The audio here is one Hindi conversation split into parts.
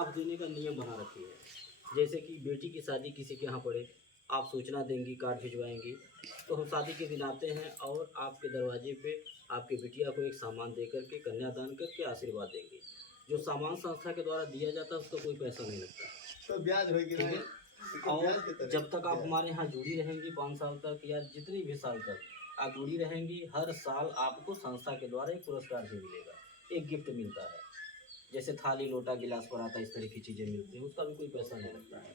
साफ देने का नियम बना रखी है। जैसे कि बेटी की शादी किसी के यहाँ पड़े, आप सूचना देंगी, कार्ड भिजवाएंगी, तो हम शादी के दिन आते हैं और आपके दरवाजे पे आपके बिटिया को एक सामान दे करके कन्यादान करके आशीर्वाद देंगे। जो सामान संस्था के द्वारा दिया जाता है उसका कोई पैसा नहीं लगता, तो ब्याज होगी ठीक ना। है। और जब तक आप हमारे यहाँ जुड़ी रहेंगी 5 साल तक या जितनी भी साल तक आप जुड़ी रहेंगी, हर साल आपको संस्था के द्वारा एक पुरस्कार भी मिलेगा, एक गिफ्ट मिलता है। जैसे थाली, लोटा, गिलास पर आता है, इस तरह की चीज़ें मिलती हैं, उसका भी कोई पैसा नहीं लगता है।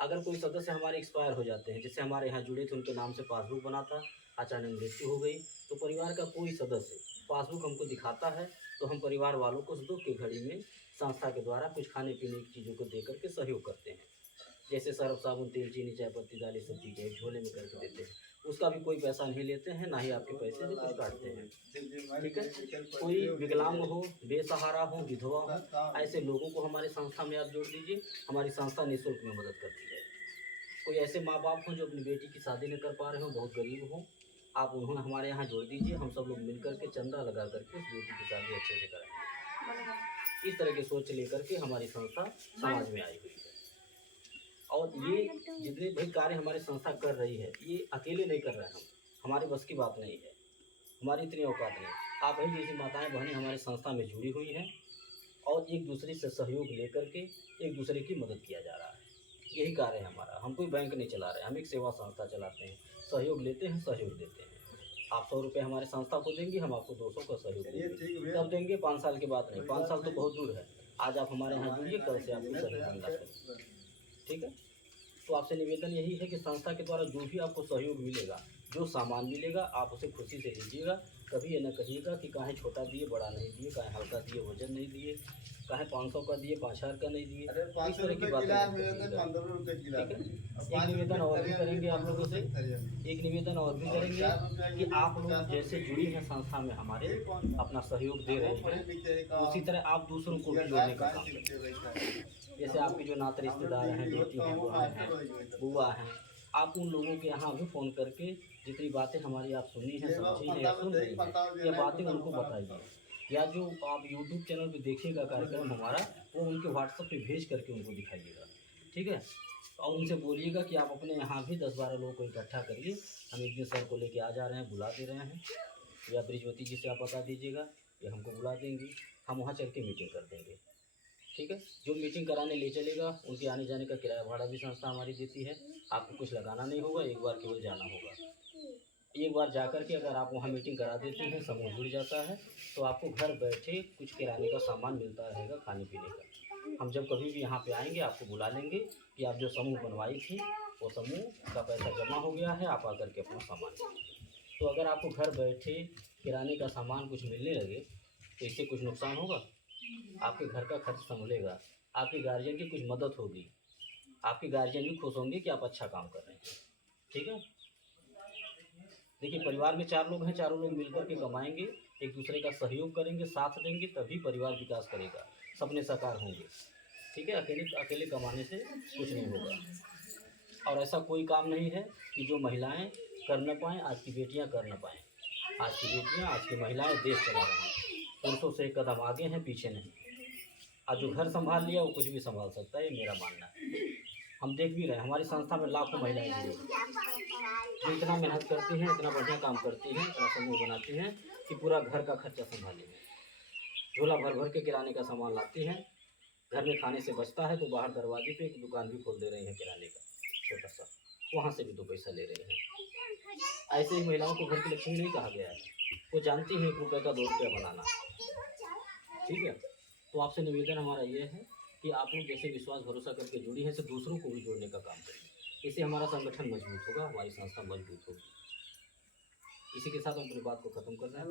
अगर कोई सदस्य हमारे एक्सपायर हो जाते हैं, जैसे हमारे यहाँ जुड़े थे, उनके नाम से पासबुक बना था, अचानक मृत्यु हो गई, तो परिवार का कोई सदस्य पासबुक हमको दिखाता है, तो हम परिवार वालों को दुख की घड़ी में संस्था के द्वारा कुछ खाने पीने की चीज़ों को दे करके सहयोग करते हैं। जैसे सर्फ, साबुन, तेल, चीनी, चाय पत्ती, दाल, सब चीज़ें एक झोले में करके देते हैं। उसका भी कोई पैसा नहीं लेते हैं, ना ही आपके पैसे से कुछ काटते हैं, ठीक है। कोई विकलांग हो, बेसहारा हो, विधवा हो, ऐसे लोगों को हमारी संस्था में आप जोड़ दीजिए। हमारी संस्था निःशुल्क में मदद करती है। कोई ऐसे माँ बाप हों जो अपनी बेटी की शादी नहीं कर पा रहे हों, बहुत गरीब हों, आप उन्होंने हमारे यहाँ जोड़ दीजिए। हम सब लोग मिल करके चंदा लगा करके उस बेटी की शादी अच्छे से कराएंगे। इस तरह की सोच लेकर के हमारी संस्था समाज में आई हुई है। और ये जितने भी कार्य हमारी संस्था कर रही है, ये अकेले नहीं कर रहे हैं हम, हमारे बस की बात नहीं है, हमारी इतनी औकात नहीं। आप ही जैसी माताएं बहनें हमारी संस्था में जुड़ी हुई हैं और एक दूसरे से सहयोग लेकर के एक दूसरे की मदद किया जा रहा है। यही कार्य है हमारा। हम कोई बैंक नहीं चला रहे हैं, हम एक सेवा संस्था चलाते हैं। सहयोग लेते हैं, सहयोग देते हैं। आप 100 रुपये हमारे संस्था को देंगे, हम आपको 200 का सहयोग देंगे। कब देंगे? 5 साल के बाद नहीं, 5 साल तो बहुत दूर है। आज आप हमारे यहाँ जुड़िए, कल से आपको सहयोग मिलना चाहिए, ठीक है। तो आपसे निवेदन यही है कि संस्था के द्वारा जो भी आपको सहयोग मिलेगा, जो सामान मिलेगा, आप उसे खुशी से लीजिएगा। कभी ये न कहिएगा कि काहे छोटा दिए, बड़ा नहीं दिए, काहे हल्का दिए, वजन नहीं दिए, काहे 500 का दिए, 5000 का नहीं दिए, इस तरह की बातें मत करिएगा, ठीक है। एक निवेदन और भी करेंगे आप लोगों से, एक निवेदन और भी करेंगे कि आप लोग जैसे जुड़ी हैं संस्था में हमारे, अपना सहयोग दे रहे हैं, उसी तरह आप दूसरों को भी जोड़ने का काम करें। जैसे आपके जो नाते रिश्तेदार हैं, बेटी हैं, बहन हैं, बुआ हैं, आप उन लोगों के यहाँ भी फ़ोन करके जितनी बातें हमारी आप सुनी हैं, समझी हैं या सुन रही हैं, ये बातें उनको बताइए। या जो आप यूट्यूब चैनल पे देखिएगा कार्यक्रम हमारा, वो उनके व्हाट्सएप पे भेज करके उनको दिखाइएगा, ठीक है। और उनसे बोलिएगा कि आप अपने यहाँ भी 10-12 लोगों को इकट्ठा करिए, हम एक दिन सर को लेके आ जा रहे हैं, बुला दे रहे हैं। या बृजवती जी से आप बता दीजिएगा, ये हमको बुला देंगी, हम वहाँ चल के मीटिंग कर देंगे, ठीक है। जो मीटिंग कराने ले चलेगा, उनके आने जाने का किराया भाड़ा भी संस्था हमारी देती है। आपको कुछ लगाना नहीं होगा, एक बार केवल जाना होगा। एक बार जाकर के अगर आप वहाँ मीटिंग करा देते हैं, समूह जुड़ जाता है, तो आपको घर बैठे कुछ किराने का सामान मिलता रहेगा, खाने पीने का। हम जब कभी भी यहाँ पे आएंगे, आपको बुला लेंगे कि आप जो समूह बनवाई थी, वो समूह का पैसा जमा हो गया है, आप आकर के अपना सामान लीजिए। तो अगर आपको घर बैठे किराने का सामान कुछ मिलने लगे, तो इससे कुछ नुकसान होगा? आपके घर का खर्च संभलेगा, आपके गार्जियन की कुछ मदद होगी, आपके गार्जियन भी खुश होंगे कि आप अच्छा काम कर रहे हैं, ठीक है। देखिए, परिवार में 4 लोग हैं, चारों लोग मिलकर के कमाएंगे, एक दूसरे का सहयोग करेंगे, साथ देंगे, तभी परिवार विकास करेगा, सपने साकार होंगे, ठीक है। अकेले अकेले कमाने से कुछ नहीं होगा। और ऐसा कोई काम नहीं है कि जो महिलाएं कर न पाएँ, आज की बेटियां कर न पाएँ। आज की बेटियां, आज की महिलाएं देश चला रही हैं, पुरुषों से एक कदम आगे हैं, पीछे नहीं। आज जो घर संभाल लिया वो कुछ भी संभाल सकता है, ये मेरा मानना है। हम देख भी रहे हैं, हमारी संस्था में लाखों महिलाएं जुड़ी हैं, जो इतना मेहनत करती हैं, इतना बढ़िया काम करती हैं, इतना समूह बनाती हैं कि पूरा घर का खर्चा संभाली हैं, झोला भर भर के किराने का सामान लाती हैं। घर में खाने से बचता है तो बाहर दरवाजे पे एक दुकान भी खोल दे रहे हैं किराने का, छोटा सा, वहाँ से भी 2 पैसा ले रहे हैं। ऐसे ही महिलाओं को घर की लक्ष्मी नहीं कहा गया है, वो जानती हैं 1 रुपये का 2 रुपया बनाना, ठीक है। तो आपसे निवेदन हमारा ये है कि आप लोग जैसे विश्वास भरोसा करके जुड़ी हैं, तो दूसरों को भी जोड़ने का काम करें। इससे हमारा संगठन मजबूत होगा, हमारी संस्था मजबूत होगी। इसी के साथ हम अपनी बात को खत्म कर रहे हैं।